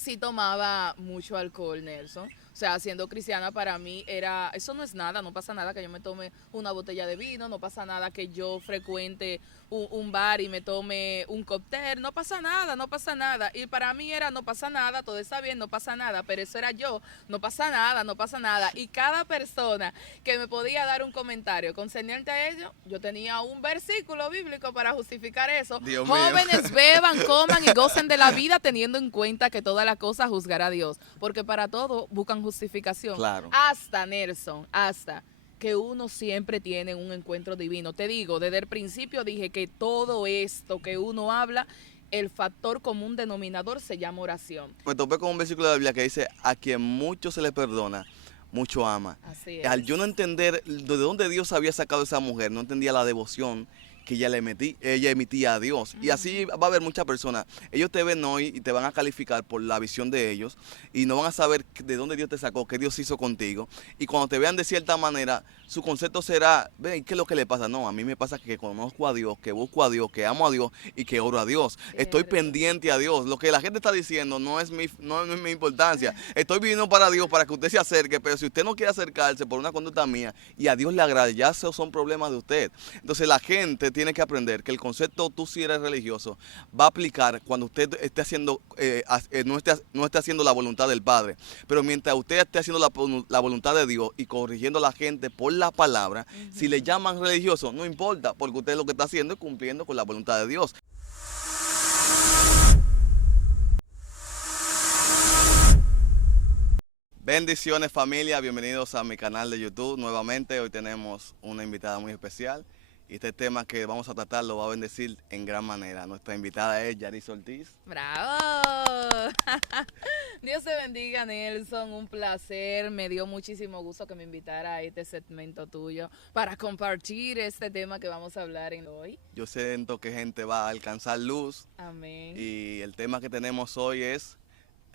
sí tomaba mucho alcohol, Nelson. O sea, siendo cristiana para mí era, eso no es nada, no pasa nada que yo me tome una botella de vino, no pasa nada que yo frecuente un bar y me tome un cóctel, no pasa nada, no pasa nada. Y para mí era, no pasa nada, todo está bien, no pasa nada, pero eso era yo, no pasa nada, no pasa nada. Y cada persona que me podía dar un comentario concerniente a ello, yo tenía un versículo bíblico para justificar eso. Dios mío. Jóvenes, beban, coman y gocen de la vida teniendo en cuenta que todas las cosas juzgará Dios, porque para todo buscan justificación. Claro. Hasta Nelson, hasta que uno siempre tiene un encuentro divino. Te digo, desde el principio dije que todo esto que uno habla, el factor común denominador se llama oración. Me topé con un versículo de la Biblia que dice, a quien mucho se le perdona, mucho ama. Así Al es. yo no entender de dónde Dios había sacado a esa mujer, no entendía la devoción que ella emitía a Dios. Y así va a haber muchas personas. Ellos te ven hoy y te van a calificar por la visión de ellos y no van a saber de dónde Dios te sacó, qué Dios hizo contigo. Y cuando te vean de cierta manera, su concepto será, ven, ¿qué es lo que le pasa? No, a mí me pasa que conozco a Dios, que busco a Dios, que amo a Dios y que oro a Dios. Estoy Cierto. pendiente a Dios. Lo que la gente está diciendo no es mi importancia. Estoy viviendo para Dios, para que usted se acerque, pero si usted no quiere acercarse por una conducta mía y a Dios le agrade, ya esos son problemas de usted. Entonces la gente tiene que aprender que el concepto tú si eres religioso va a aplicar cuando usted esté haciendo, no esté haciendo la voluntad del Padre. Pero mientras usted esté haciendo la voluntad de Dios y corrigiendo a la gente por la palabra, si le llaman religioso, no importa, porque usted lo que está haciendo es cumpliendo con la voluntad de Dios. Bendiciones familia, bienvenidos a mi canal de YouTube nuevamente. Hoy tenemos una invitada muy especial y este tema que vamos a tratar lo va a bendecir en gran manera. Nuestra invitada es Yaris Ortiz. ¡Bravo! Dios te bendiga, Nelson. Un placer. Me dio muchísimo gusto que me invitara a este segmento tuyo para compartir este tema que vamos a hablar en hoy. Yo siento que gente va a alcanzar luz Amén. y el tema que tenemos hoy es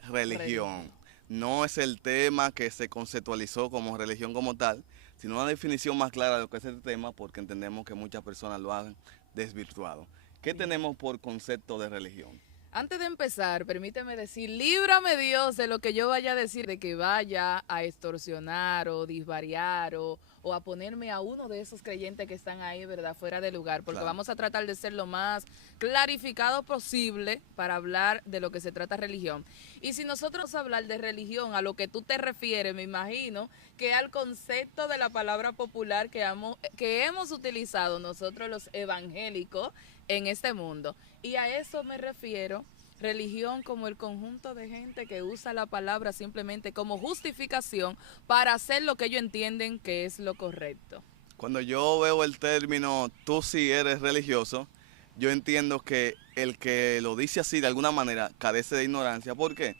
religión. Religión. No es el tema que se conceptualizó como religión como tal, sino una definición más clara de lo que es este tema, porque entendemos que muchas personas lo han desvirtuado. ¿Qué Bien. tenemos por concepto de religión? Antes de empezar, permíteme decir, líbrame Dios de lo que yo vaya a decir, de que vaya a extorsionar o disvariar o a ponerme a uno de esos creyentes que están ahí, ¿verdad?, fuera de lugar, porque Claro. vamos a tratar de ser lo más clarificado posible para hablar de lo que se trata religión. Y si nosotros vamos a hablar de religión, a lo que tú te refieres, me imagino que al concepto de la palabra popular que hemos utilizado nosotros los evangélicos en este mundo. Y a eso me refiero, religión como el conjunto de gente que usa la palabra simplemente como justificación para hacer lo que ellos entienden que es lo correcto. Cuando yo veo el término tú sí eres religioso, yo entiendo que el que lo dice así de alguna manera carece de ignorancia. ¿Por qué?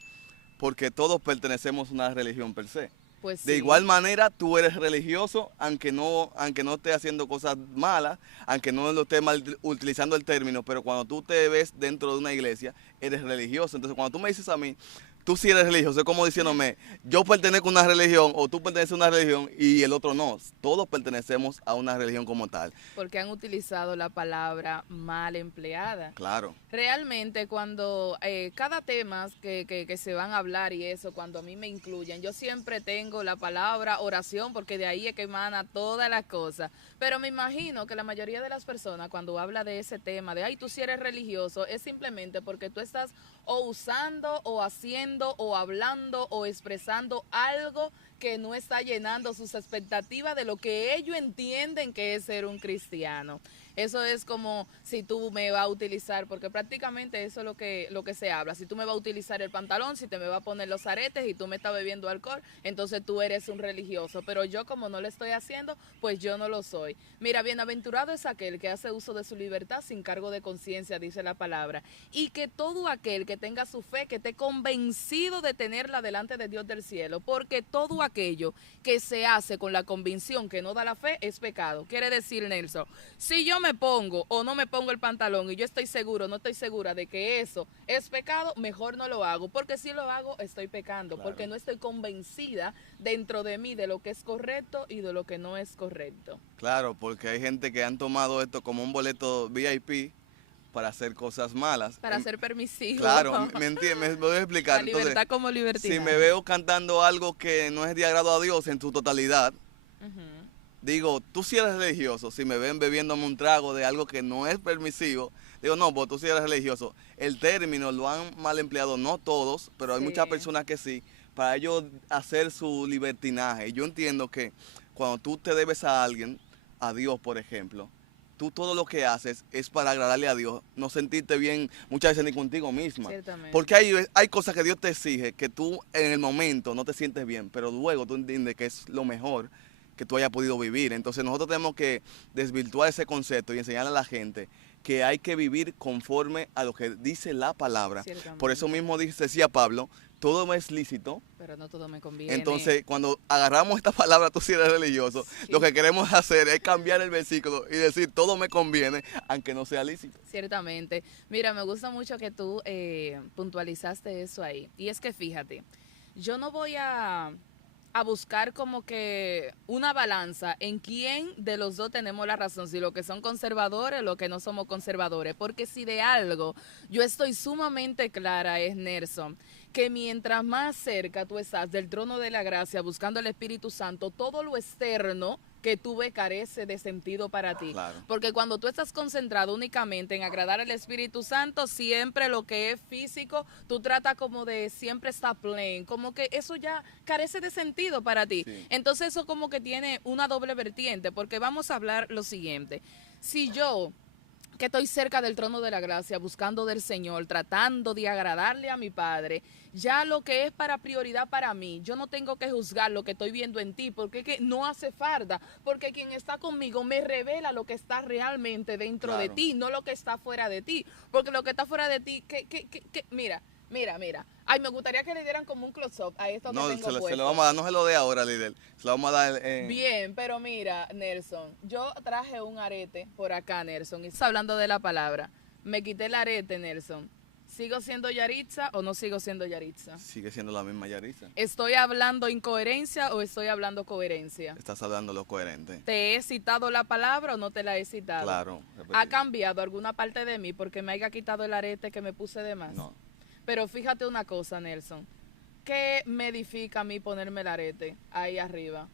Porque todos pertenecemos a una religión per se. Pues De sí. igual manera, tú eres religioso, aunque no estés haciendo cosas malas, aunque no lo estés mal utilizando el término, pero cuando tú te ves dentro de una iglesia, eres religioso. Entonces, cuando tú me dices a mí, tú sí eres religioso, es como diciéndome, yo pertenezco a una religión o tú perteneces a una religión y el otro no. Todos pertenecemos a una religión como tal. Porque han utilizado la palabra mal empleada. Claro. Realmente cuando cada tema que se van a hablar y eso, cuando a mí me incluyen, yo siempre tengo la palabra oración porque de ahí es que emana todas las cosas. Pero me imagino que la mayoría de las personas cuando habla de ese tema, de ay, tú si eres religioso, es simplemente porque tú estás o usando o haciendo o hablando o expresando algo que no está llenando sus expectativas de lo que ellos entienden que es ser un cristiano. Eso es como si tú me vas a utilizar, porque prácticamente eso es lo que se habla. Si tú me vas a utilizar el pantalón, si te me vas a poner los aretes y tú me estás bebiendo alcohol, entonces tú eres un religioso. Pero yo como no lo estoy haciendo, pues yo no lo soy. Mira, bienaventurado es aquel que hace uso de su libertad sin cargo de conciencia, dice la palabra. Y que todo aquel que tenga su fe, que esté convencido de tenerla delante de Dios del cielo. Porque todo aquello que se hace con la convicción que no da la fe es pecado. Quiere decir, Nelson, si yo me pongo o no me pongo el pantalón y yo estoy seguro, no estoy segura de que eso es pecado, mejor no lo hago, porque si lo hago estoy pecando, Claro. porque no estoy convencida dentro de mí de lo que es correcto y de lo que no es correcto. Claro, porque hay gente que han tomado esto como un boleto VIP para hacer cosas malas. Para ser permisivo. Claro, ¿me entiendes? ¿Me voy a explicar? La libertad Entonces, como libertad. si me veo cantando algo que no es de agrado a Dios en su totalidad, digo, tú sí eres religioso. Si me ven bebiéndome un trago de algo que no es permisivo, digo, no, pues tú sí eres religioso. El término lo han mal empleado, no todos, pero hay muchas personas que sí, para ellos hacer su libertinaje. Y yo entiendo que cuando tú te debes a alguien, a Dios, por ejemplo, tú todo lo que haces es para agradarle a Dios, no sentirte bien muchas veces ni contigo misma. Ciertamente. Porque hay cosas que Dios te exige que tú en el momento no te sientes bien, pero luego tú entiendes que es lo mejor que tú hayas podido vivir. Entonces nosotros tenemos que desvirtuar ese concepto y enseñarle a la gente que hay que vivir conforme a lo que dice la palabra. Por eso mismo decía Pablo, todo es lícito. Pero no todo me conviene. Entonces, cuando agarramos esta palabra, tú sí eres religioso, sí, lo que queremos hacer es cambiar el versículo y decir, todo me conviene, aunque no sea lícito. Ciertamente. Mira, me gusta mucho que tú puntualizaste eso ahí. Y es que fíjate, yo no voy a buscar como que una balanza en quién de los dos tenemos la razón, si los que son conservadores o los que no somos conservadores, porque si de algo yo estoy sumamente clara es, Nelson, que mientras más cerca tú estás del trono de la gracia buscando el Espíritu Santo, todo lo externo que tú ves carece de sentido para ti. Claro. Porque cuando tú estás concentrado únicamente en agradar al Espíritu Santo, siempre lo que es físico, tú tratas como de siempre estar plain, como que eso ya carece de sentido para ti. Sí. Entonces eso como que tiene una doble vertiente, porque vamos a hablar lo siguiente. Si yo, que estoy cerca del trono de la gracia, buscando del Señor, tratando de agradarle a mi Padre, ya lo que es para prioridad para mí, yo no tengo que juzgar lo que estoy viendo en ti, porque es que no hace falta, porque quien está conmigo me revela lo que está realmente dentro de ti, no lo que está fuera de ti, porque lo que está fuera de ti, mira. Ay, me gustaría que le dieran como un close-up a esto que tengo puesto. Se lo vamos a dar, no se lo dé ahora, líder. Se lo vamos a dar. Bien, pero mira, Nelson, yo traje un arete por acá, Nelson, y está hablando de la palabra. Me quité el arete, Nelson. ¿Sigo siendo Yaritza o no sigo siendo Yaritza? Sigue siendo la misma Yaritza. ¿Estoy hablando incoherencia o estoy hablando coherencia? Estás hablando lo coherente. ¿Te he citado la palabra o no te la he citado? Claro. ¿Ha cambiado alguna parte de mí porque me haya quitado el arete que me puse de más? No. Pero fíjate una cosa, Nelson. ¿Qué me edifica a mí ponerme el arete ahí arriba?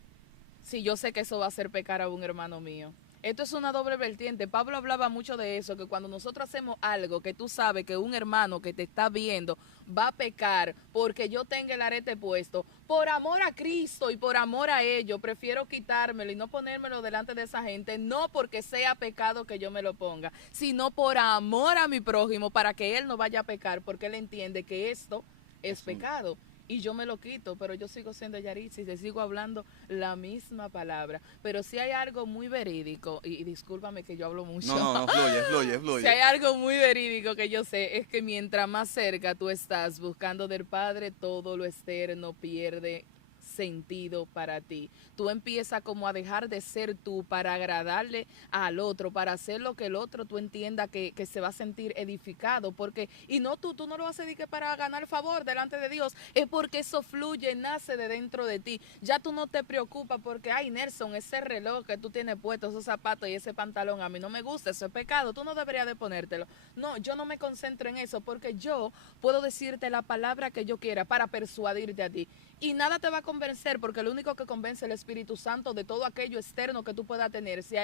Si yo sé que eso va a hacer pecar a un hermano mío. Esto es una doble vertiente. Pablo hablaba mucho de eso, que cuando nosotros hacemos algo que tú sabes que un hermano que te está viendo va a pecar porque yo tenga el arete puesto, por amor a Cristo y por amor a ellos, prefiero quitármelo y no ponérmelo delante de esa gente, no porque sea pecado que yo me lo ponga, sino por amor a mi prójimo, para que él no vaya a pecar, porque él entiende que esto es pecado. Y yo me lo quito, pero yo sigo siendo Yaritza y te sigo hablando la misma palabra. Pero si hay algo muy verídico, y discúlpame que yo hablo mucho. No, fluye. Si hay algo muy verídico que yo sé, es que mientras más cerca tú estás buscando del Padre, todo lo externo pierde sentido para ti. Tú empiezas como a dejar de ser tú para agradarle al otro, para hacer lo que el otro tú entiendas que se va a sentir edificado, porque, y no tú no lo haces que para ganar favor delante de Dios, es porque eso fluye, nace de dentro de ti. Ya tú no te preocupas porque, ay, Nelson, ese reloj que tú tienes puesto, esos zapatos y ese pantalón, a mí no me gusta, eso es pecado, tú no deberías de ponértelo. No, yo no me concentro en eso, porque yo puedo decirte la palabra que yo quiera para persuadirte a ti. Y nada te va a convencer, porque lo único que convence es el Espíritu Santo de todo aquello externo que tú puedas tener. Si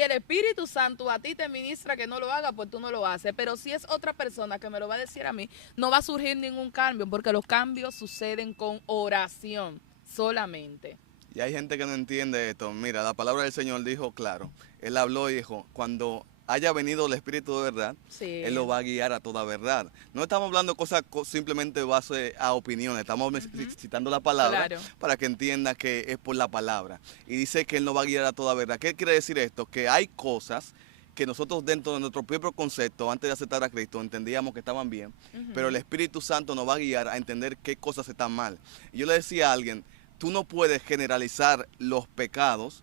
el Espíritu Santo a ti te ministra que no lo haga, pues tú no lo haces. Pero si es otra persona que me lo va a decir a mí, no va a surgir ningún cambio, porque los cambios suceden con oración solamente. Y hay gente que no entiende esto. Mira, la palabra del Señor dijo claro. Él habló y dijo, cuando haya venido el Espíritu de verdad, sí, Él lo va a guiar a toda verdad. No estamos hablando de cosas simplemente base a opiniones, estamos citando la palabra para que entienda que es por la palabra. Y dice que Él nos va a guiar a toda verdad. ¿Qué quiere decir esto? Que hay cosas que nosotros dentro de nuestro propio concepto, antes de aceptar a Cristo, entendíamos que estaban bien, pero el Espíritu Santo nos va a guiar a entender qué cosas están mal. Y yo le decía a alguien, tú no puedes generalizar los pecados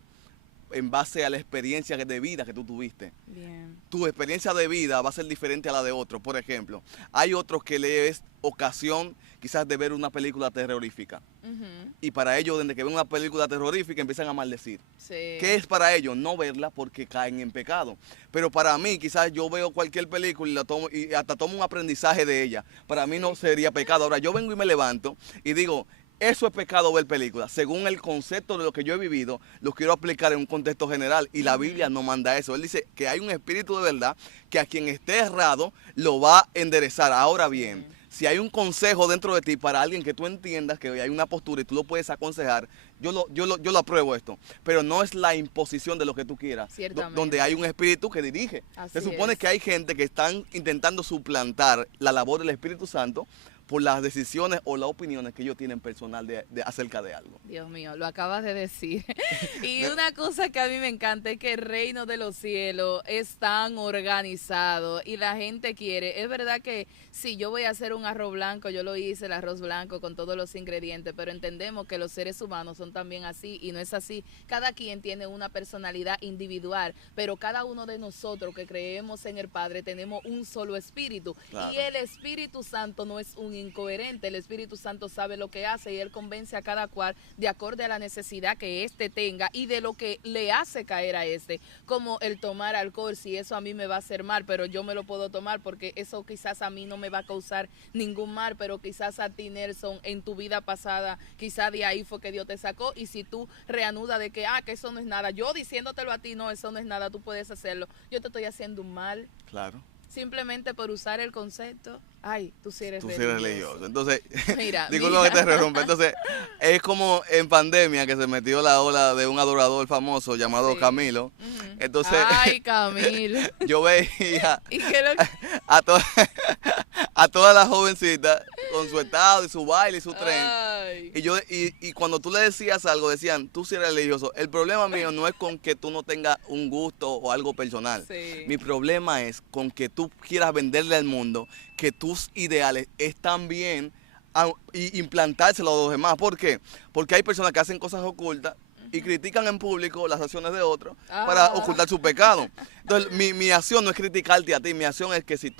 en base a la experiencia de vida que tú tuviste. Bien. Tu experiencia de vida va a ser diferente a la de otros. Por ejemplo, hay otros que les es ocasión quizás de ver una película terrorífica. Ujú. Y para ellos, desde que ven una película terrorífica, empiezan a maldecir. Sí. ¿Qué es para ellos? No verla porque caen en pecado. Pero para mí, quizás yo veo cualquier película y la tomo y hasta tomo un aprendizaje de ella. Para mí no sería pecado. Ahora, yo vengo y me levanto y digo, eso es pecado ver películas. Según el concepto de lo que yo he vivido, lo quiero aplicar en un contexto general. Y la Biblia no manda eso. Él dice que hay un espíritu de verdad que a quien esté errado lo va a enderezar. Ahora bien, si hay un consejo dentro de ti para alguien que tú entiendas que hay una postura y tú lo puedes aconsejar, yo lo apruebo esto. Pero no es la imposición de lo que tú quieras. Ciertamente. Donde hay un espíritu que dirige. Así Se supone es. que hay gente que están intentando suplantar la labor del Espíritu Santo por las decisiones o las opiniones que ellos tienen personal acerca de algo. Dios mío, lo acabas de decir. Y una cosa que a mí me encanta es que el reino de los cielos es tan organizado y la gente quiere. Es verdad que si yo voy a hacer un arroz blanco, yo lo hice, el arroz blanco con todos los ingredientes, pero entendemos que los seres humanos son también así y no es así. Cada quien tiene una personalidad individual, pero cada uno de nosotros que creemos en el Padre tenemos un solo espíritu. Claro. Y el Espíritu Santo no es un incoherente. El Espíritu Santo sabe lo que hace y Él convence a cada cual de acuerdo a la necesidad que éste tenga y de lo que le hace caer a este, como el tomar alcohol. Si eso a mí me va a hacer mal, pero yo me lo puedo tomar porque eso quizás a mí no me va a causar ningún mal, pero quizás a ti, Nelson, en tu vida pasada, quizás de ahí fue que Dios te sacó. Y si tú reanudas de que eso no es nada, yo diciéndotelo a ti, no, eso no es nada, tú puedes hacerlo, yo te estoy haciendo un mal. Claro. Simplemente por usar el concepto, ay, tú sí eres Tú sí religioso. eres religioso. Entonces, Mira, disculpa que te interrumpa. Entonces, es como en pandemia que se metió la ola de un adorador famoso llamado Sí. Camilo. Ujú. Entonces, Ay, Camilo. yo veía ¿Y qué lo que- a, to- a todas las jovencitas con su estado y su baile y su tren. Ay. Y cuando tú le decías algo, decían, tú sí eres religioso. El problema mío no es con que tú no tengas un gusto o algo personal. Sí. Mi problema es con que tú quieras venderle al mundo que tus ideales están bien y implantárselo a los demás. ¿Por qué? Porque hay personas que hacen cosas ocultas y critican en público las acciones de otros para ocultar su pecado. Entonces, mi acción no es criticarte a ti, mi acción es que si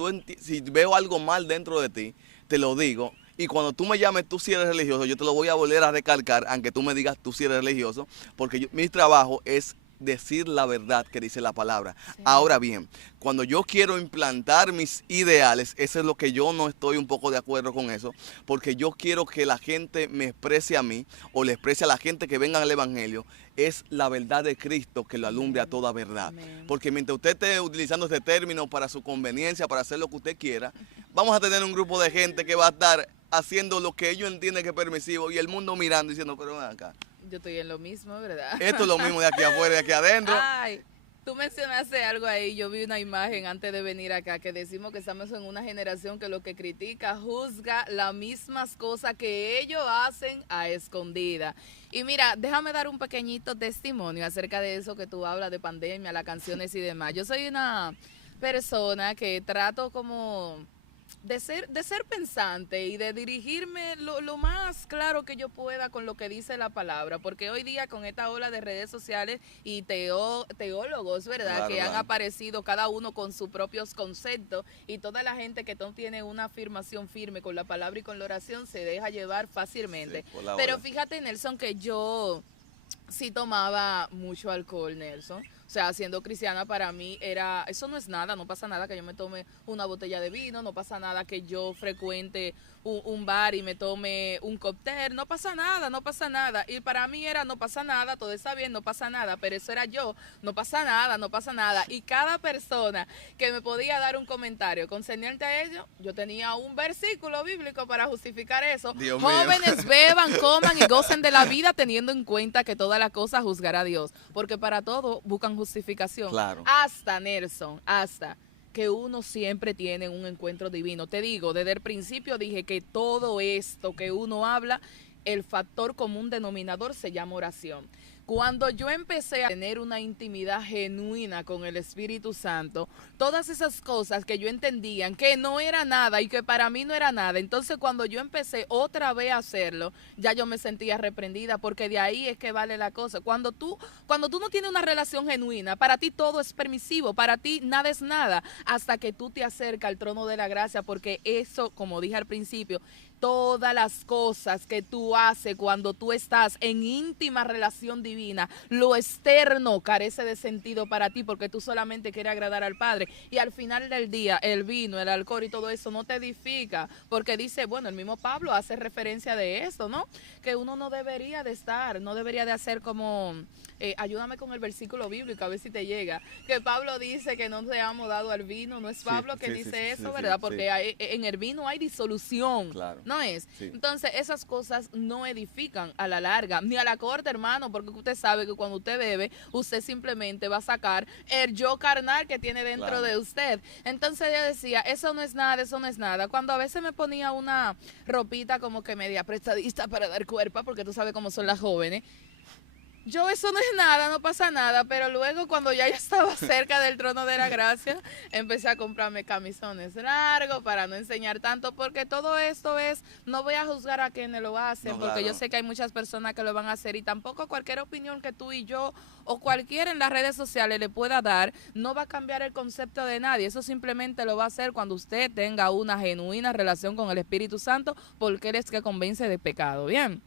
veo algo mal dentro de ti, te lo digo. Y cuando tú me llames, tú si eres religioso, yo te lo voy a volver a recalcar, aunque tú me digas tú si eres religioso, porque mi trabajo es decir la verdad que dice la palabra. Sí. Ahora bien, cuando yo quiero implantar mis ideales, eso es lo que yo no estoy un poco de acuerdo con eso, porque yo quiero que la gente me exprese a mí o le exprese a la gente que venga al Evangelio, es la verdad de Cristo que lo alumbre a toda verdad. Amén. Porque mientras usted esté utilizando este término para su conveniencia, para hacer lo que usted quiera, vamos a tener un grupo de gente que va a estar haciendo lo que ellos entienden que es permisivo y el mundo mirando diciendo, pero ven acá, Yo estoy en lo mismo, ¿verdad? esto es lo mismo de aquí afuera y de aquí adentro. Ay, tú mencionaste algo ahí, yo vi una imagen antes de venir acá que decimos que estamos en una generación que lo que critica, juzga las mismas cosas que ellos hacen a escondida. Y mira, déjame dar un pequeñito testimonio acerca de eso que tú hablas de pandemia, las canciones y demás. Yo soy una persona que trato como de ser pensante y de dirigirme lo más claro que yo pueda con lo que dice la palabra, porque hoy día con esta ola de redes sociales y teólogos, ¿verdad? Claro, que han claro. aparecido cada uno con sus propios conceptos y toda la gente que no tiene una afirmación firme con la palabra y con la oración se deja llevar fácilmente. Sí, por la Pero ola. fíjate, Nelson, que yo sí tomaba mucho alcohol, Nelson. O sea, siendo cristiana para mí era, eso no es nada, no pasa nada que yo me tome una botella de vino, no pasa nada que yo frecuente un bar y me tome un cóctel, no pasa nada, no pasa nada. Y para mí era, no pasa nada, todo está bien, no pasa nada, pero eso era yo, no pasa nada, no pasa nada. Y cada persona que me podía dar un comentario concerniente a ello, yo tenía un versículo bíblico para justificar eso. Dios mío. Jóvenes, beban, coman y gocen de la vida teniendo en cuenta que todas las cosas juzgará Dios, porque para todo buscan justificación. Claro. Hasta, Nelson, hasta que uno siempre tiene un encuentro divino. Te digo, desde el principio dije que todo esto que uno habla, el factor común denominador se llama oración. Cuando yo empecé a tener una intimidad genuina con el Espíritu Santo, todas esas cosas que yo entendía que no era nada y que para mí no era nada, entonces cuando yo empecé otra vez a hacerlo, ya yo me sentía reprendida, porque de ahí es que vale la cosa. Cuando tú no tienes una relación genuina, para ti todo es permisivo, para ti nada es nada, hasta que tú te acercas al trono de la gracia, porque eso, como dije al principio, todas las cosas que tú haces cuando tú estás en íntima relación divina, lo externo carece de sentido para ti, porque tú solamente quieres agradar al Padre, y al final del día el vino, el alcohol y todo eso no te edifica, porque dice, bueno, el mismo Pablo hace referencia de esto, ¿no? Que uno no debería de estar, no debería de hacer como, ayúdame con el versículo bíblico a ver si te llega, que Pablo dice que no seamos dados al vino, no es Pablo que dice eso, ¿verdad? Porque en el vino hay disolución. Claro. ¿No es? Sí. Entonces, esas cosas no edifican a la larga, ni a la corta, hermano, porque usted sabe que cuando usted bebe, usted simplemente va a sacar el yo carnal que tiene dentro de usted. Entonces, ella decía, eso no es nada, eso no es nada. Cuando a veces me ponía una ropita como que media prestadista para dar cuerpo, porque tú sabes cómo son las jóvenes, yo eso no es nada, no pasa nada, pero luego cuando ya estaba cerca del trono de la gracia, empecé a comprarme camisones largos para no enseñar tanto, porque todo esto es, no voy a juzgar a quienes lo hacen, No, porque claro. yo sé que hay muchas personas que lo van a hacer, y tampoco cualquier opinión que tú y yo o cualquiera en las redes sociales le pueda dar, no va a cambiar el concepto de nadie. Eso simplemente lo va a hacer cuando usted tenga una genuina relación con el Espíritu Santo, porque Él es que convence de pecado. Bien.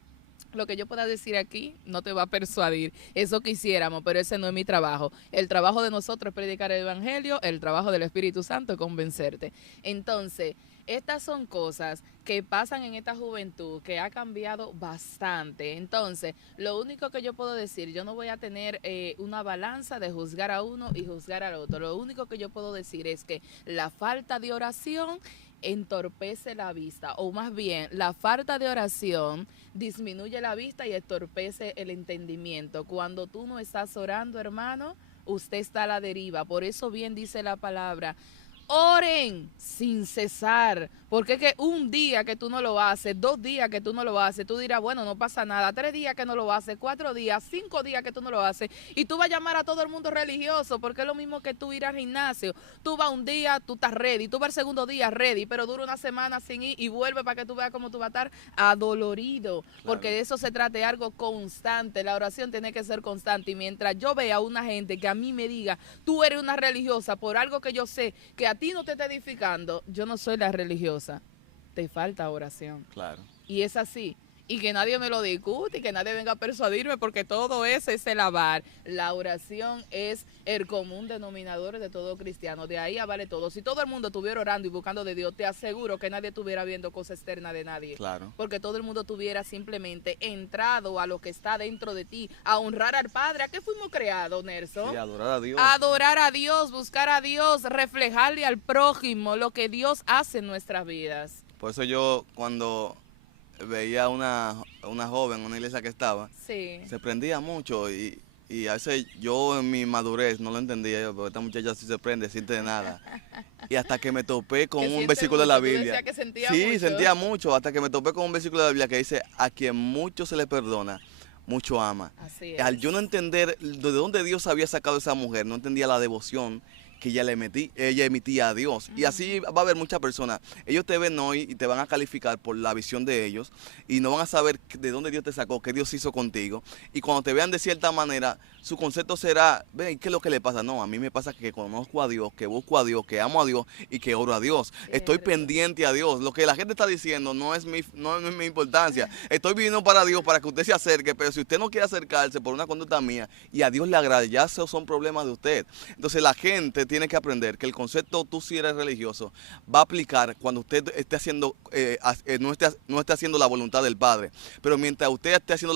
Lo que yo pueda decir aquí no te va a persuadir. Eso quisiéramos, pero ese no es mi trabajo. El trabajo de nosotros es predicar el Evangelio, el trabajo del Espíritu Santo es convencerte. Entonces, estas son cosas que pasan en esta juventud que ha cambiado bastante. Entonces, lo único que yo puedo decir, yo no voy a tener una balanza de juzgar a uno y juzgar al otro. Lo único que yo puedo decir es que la falta de oración entorpece la vista, o más bien, la falta de oración disminuye la vista y entorpece el entendimiento. Cuando tú no estás orando, hermano, usted está a la deriva. Por eso bien dice la palabra, oren sin cesar, porque es que un día que tú no lo haces, 2 días que tú no lo haces, tú dirás, bueno, no pasa nada, 3 días que no lo haces, 4 días, 5 días que tú no lo haces, y tú vas a llamar a todo el mundo religioso, porque es lo mismo que tú ir al gimnasio. Tú vas un día, tú estás ready, tú vas el segundo día ready, pero dura una semana sin ir y vuelve para que tú veas cómo tú vas a estar adolorido, porque de eso se trata de algo constante. La oración tiene que ser constante, y mientras yo vea a una gente que a mí me diga, tú eres una religiosa por algo que yo sé que a ti no te está edificando, yo no soy la religiosa. Te falta oración. Claro. Y es así. Y que nadie me lo discute y que nadie venga a persuadirme, porque todo eso es alabar. La oración es el común denominador de todo cristiano. De ahí vale todo. Si todo el mundo estuviera orando y buscando de Dios, te aseguro que nadie estuviera viendo cosas externas de nadie. Claro. Porque todo el mundo tuviera simplemente entrado a lo que está dentro de ti, a honrar al Padre. ¿A qué fuimos creados, Nelson? Sí, adorar a Dios. Adorar a Dios, buscar a Dios, reflejarle al prójimo lo que Dios hace en nuestras vidas. Por eso yo, cuando veía a una joven en una iglesia que estaba, Sí. se prendía mucho, y a veces yo en mi madurez no lo entendía, porque esta muchacha sí se prende, siente nada. Y hasta que me topé con un versículo de la Biblia. Tú decías que sentía Sí, mucho. sentía mucho, hasta que me topé con un versículo de la Biblia que dice, a quien mucho se le perdona, mucho ama. Así es. Al yo no entender de dónde Dios había sacado a esa mujer, no entendía la devoción que ella emitía a Dios. Y así va a haber muchas personas. Ellos te ven hoy y te van a calificar por la visión de ellos, y no van a saber de dónde Dios te sacó, qué Dios hizo contigo. Y cuando te vean de cierta manera, su concepto será, ven, ¿qué es lo que le pasa? No, a mí me pasa que conozco a Dios, que busco a Dios, que amo a Dios y que oro a Dios. Estoy pendiente a Dios. Lo que la gente está diciendo no es mi importancia. Estoy viviendo para Dios, para que usted se acerque, pero si usted no quiere acercarse por una conducta mía y a Dios le agrade, ya esos son problemas de usted. Entonces la gente tiene que aprender que el concepto tú si eres religioso va a aplicar cuando usted esté haciendo, no esté haciendo la voluntad del Padre. Pero mientras usted esté haciendo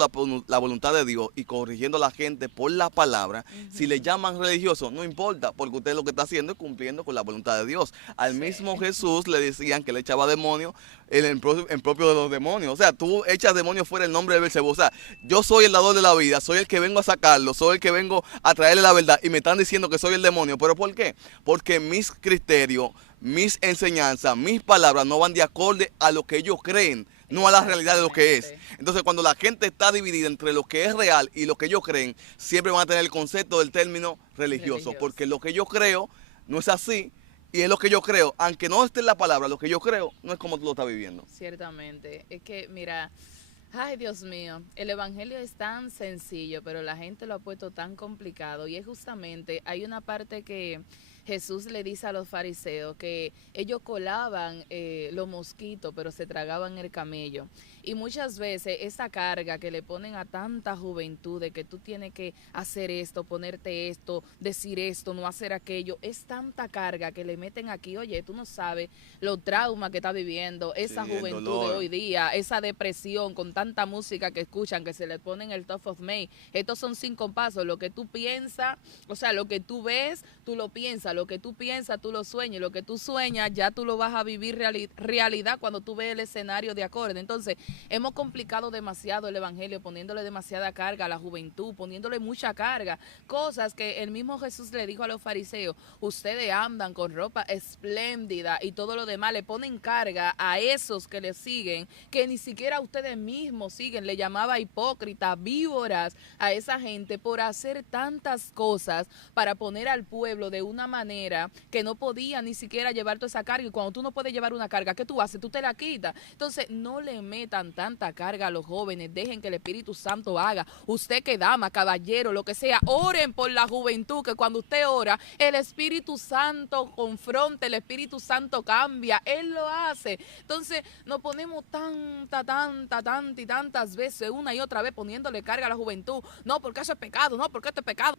la voluntad de Dios y corrigiendo a la gente por la palabra, si le llaman religioso, no importa, porque usted lo que está haciendo es cumpliendo con la voluntad de Dios. Al mismo Jesús le decían que le echaba demonios en propio de los demonios. O sea, tú echas demonios fuera el nombre de Belcebú. O sea, yo soy el dador de la vida, soy el que vengo a sacarlo, soy el que vengo a traerle la verdad, y me están diciendo que soy el demonio. ¿Pero por qué? Porque mis criterios, mis enseñanzas, mis palabras no van de acorde a lo que ellos creen. no a la realidad de lo que es. Exactamente. Entonces, cuando la gente está dividida entre lo que es real y lo que ellos creen, siempre van a tener el concepto del término religioso, Religioso. porque lo que yo creo no es así y es lo que yo creo, aunque no esté en la palabra, lo que yo creo no es como tú lo estás viviendo. Ciertamente. Es que, mira, ay Dios mío, el evangelio es tan sencillo, pero la gente lo ha puesto tan complicado. Y es justamente, hay una parte que Jesús le dice a los fariseos que ellos colaban los mosquitos, pero se tragaban el camello. Y muchas veces esa carga que le ponen a tanta juventud de que tú tienes que hacer esto, ponerte esto, decir esto, no hacer aquello, es tanta carga que le meten aquí. Oye, tú no sabes los traumas que está viviendo esa Sí, el juventud de dolor. hoy día, esa depresión con tanta música que escuchan, que se le ponen el Top of May. Estos son 5 pasos, lo que tú piensas, o sea, lo que tú ves, tú lo piensas, lo que tú piensas, tú lo sueñas, lo que tú sueñas, ya tú lo vas a vivir realidad cuando tú ves el escenario de acorde. Entonces, hemos complicado demasiado el evangelio, poniéndole demasiada carga a la juventud, poniéndole mucha carga, cosas que el mismo Jesús le dijo a los fariseos: ustedes andan con ropa espléndida y todo lo demás, le ponen carga a esos que le siguen, que ni siquiera ustedes mismos siguen. Le llamaba hipócritas, víboras a esa gente por hacer tantas cosas para poner al pueblo de una manera que no podía ni siquiera llevar toda esa carga. Y cuando tú no puedes llevar una carga, ¿qué tú haces? Tú te la quitas. Entonces, no le metan tanta carga a los jóvenes, dejen que el Espíritu Santo haga. Usted que dama, caballero, lo que sea, oren por la juventud, que cuando usted ora, el Espíritu Santo confronta, el Espíritu Santo cambia, Él lo hace. Entonces, nos ponemos tantas veces, una y otra vez, poniéndole carga a la juventud. No, porque eso es pecado, no, porque esto es pecado.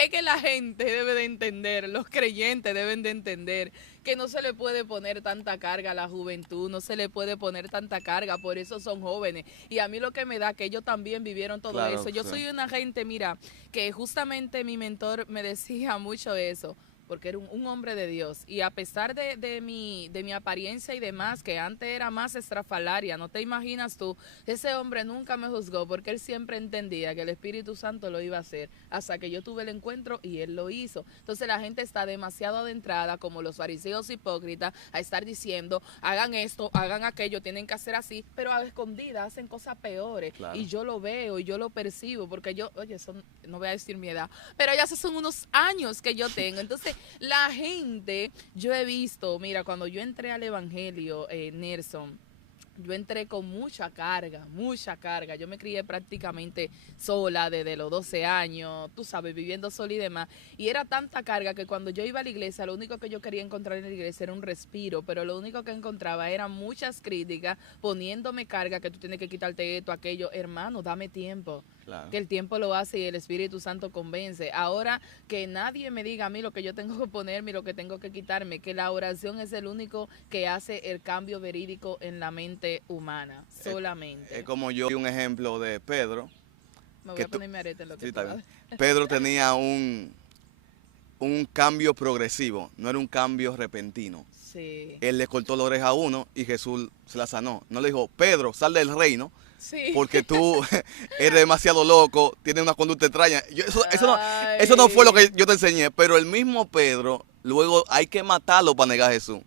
Es que la gente debe de entender, los creyentes deben de entender que no se le puede poner tanta carga a la juventud, no se le puede poner tanta carga, por eso son jóvenes. Y a mí lo que me da que ellos también vivieron todo Claro, eso. Yo sí. soy una gente, mira, que justamente mi mentor me decía mucho eso, porque era un hombre de Dios. Y a pesar de mi apariencia y demás, que antes era más estrafalaria, no te imaginas tú, ese hombre nunca me juzgó, porque él siempre entendía que el Espíritu Santo lo iba a hacer, hasta que yo tuve el encuentro y él lo hizo. Entonces la gente está demasiado adentrada, como los fariseos hipócritas, a estar diciendo: hagan esto, hagan aquello, tienen que hacer así, pero a escondidas hacen cosas peores. Claro. Y yo lo veo y yo lo percibo, porque yo, oye, no voy a decir mi edad, pero ya son unos años que yo tengo. Entonces, la gente, yo he visto, mira, cuando yo entré al evangelio, Nelson, yo entré con mucha carga, mucha carga. Yo me crié prácticamente sola desde los 12 años, tú sabes, viviendo sola y demás. Y era tanta carga que cuando yo iba a la iglesia, lo único que yo quería encontrar en la iglesia era un respiro, pero lo único que encontraba eran muchas críticas, poniéndome carga, que tú tienes que quitarte esto, aquello. Hermano, dame tiempo. Claro. Que el tiempo lo hace y el Espíritu Santo convence. Ahora, que nadie me diga a mí lo que yo tengo que ponerme y lo que tengo que quitarme, que la oración es el único que hace el cambio verídico en la mente humana, solamente. Es como yo, un ejemplo de Pedro. Me voy que a poner mi arete en lo que Sí, está pueda. bien. Pedro tenía un cambio progresivo, no era un cambio repentino. Sí. Él le cortó la oreja a uno y Jesús se la sanó. No le dijo: Pedro, sal del reino, Sí. porque tú eres demasiado loco, tienes una conducta extraña. Ay. Eso no fue lo que yo te enseñé, pero el mismo Pedro, luego hay que matarlo para negar a Jesús.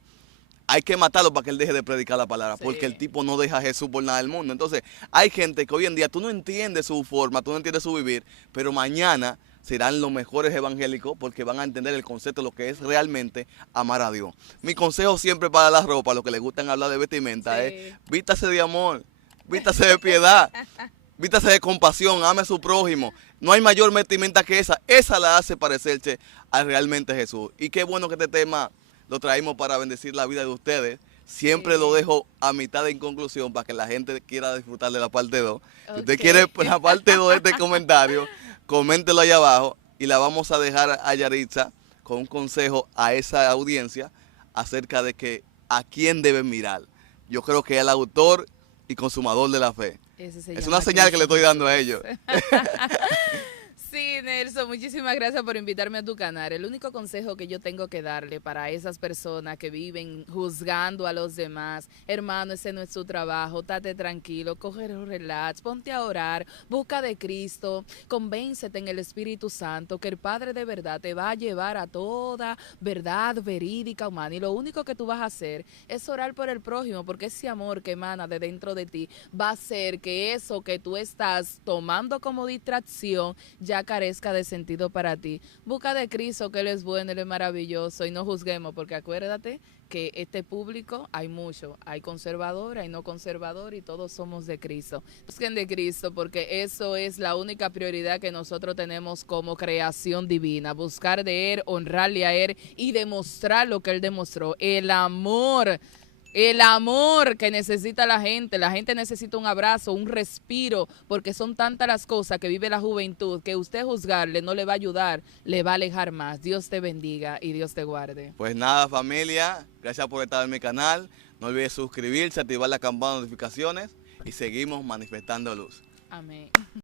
Hay que matarlo para que él deje de predicar la palabra, Sí. porque el tipo no deja a Jesús por nada del mundo. Entonces, hay gente que hoy en día tú no entiendes su forma, tú no entiendes su vivir, pero mañana serán los mejores evangélicos porque van a entender el concepto de lo que es realmente amar a Dios. Mi consejo siempre para la ropa, a los que les gustan hablar de vestimenta, Sí. es: vístase de amor, vístase de piedad, vístase de compasión, ame a su prójimo. No hay mayor vestimenta que esa. Esa la hace parecerse a realmente Jesús. Y qué bueno que este tema lo traímos para bendecir la vida de ustedes. Siempre Sí. lo dejo a mitad de inconclusión para que la gente quiera disfrutar de la parte 2. Si usted Ok. quiere la parte 2 de este comentario, coméntelo ahí abajo y la vamos a dejar a Yaritza con un consejo a esa audiencia acerca de que a quién deben mirar. Yo creo que es el autor y consumador de la fe. Ese se Es llama una señal que le Cristo estoy dando a Jesús. ellos. Sí, Nelson, muchísimas gracias por invitarme a tu canal. El único consejo que yo tengo que darle para esas personas que viven juzgando a los demás, hermano, ese no es tu trabajo, estate tranquilo, coge relax, ponte a orar, busca de Cristo, convéncete en el Espíritu Santo que el Padre de verdad te va a llevar a toda verdad verídica humana, y lo único que tú vas a hacer es orar por el prójimo, porque ese amor que emana de dentro de ti va a hacer que eso que tú estás tomando como distracción ya carezca de sentido para ti. Busca de Cristo, que Él es bueno, Él es maravilloso, y no juzguemos, porque acuérdate que este público hay mucho, hay conservador, hay no conservador, y todos somos de Cristo. Busquen de Cristo, porque eso es la única prioridad que nosotros tenemos como creación divina, buscar de Él, honrarle a Él y demostrar lo que Él demostró, el amor. El amor que necesita la gente necesita un abrazo, un respiro, porque son tantas las cosas que vive la juventud que usted juzgarle no le va a ayudar, le va a alejar más. Dios te bendiga y Dios te guarde. Pues nada, familia, gracias por estar en mi canal. No olvides suscribirse, activar la campana de notificaciones y seguimos manifestando luz. Amén.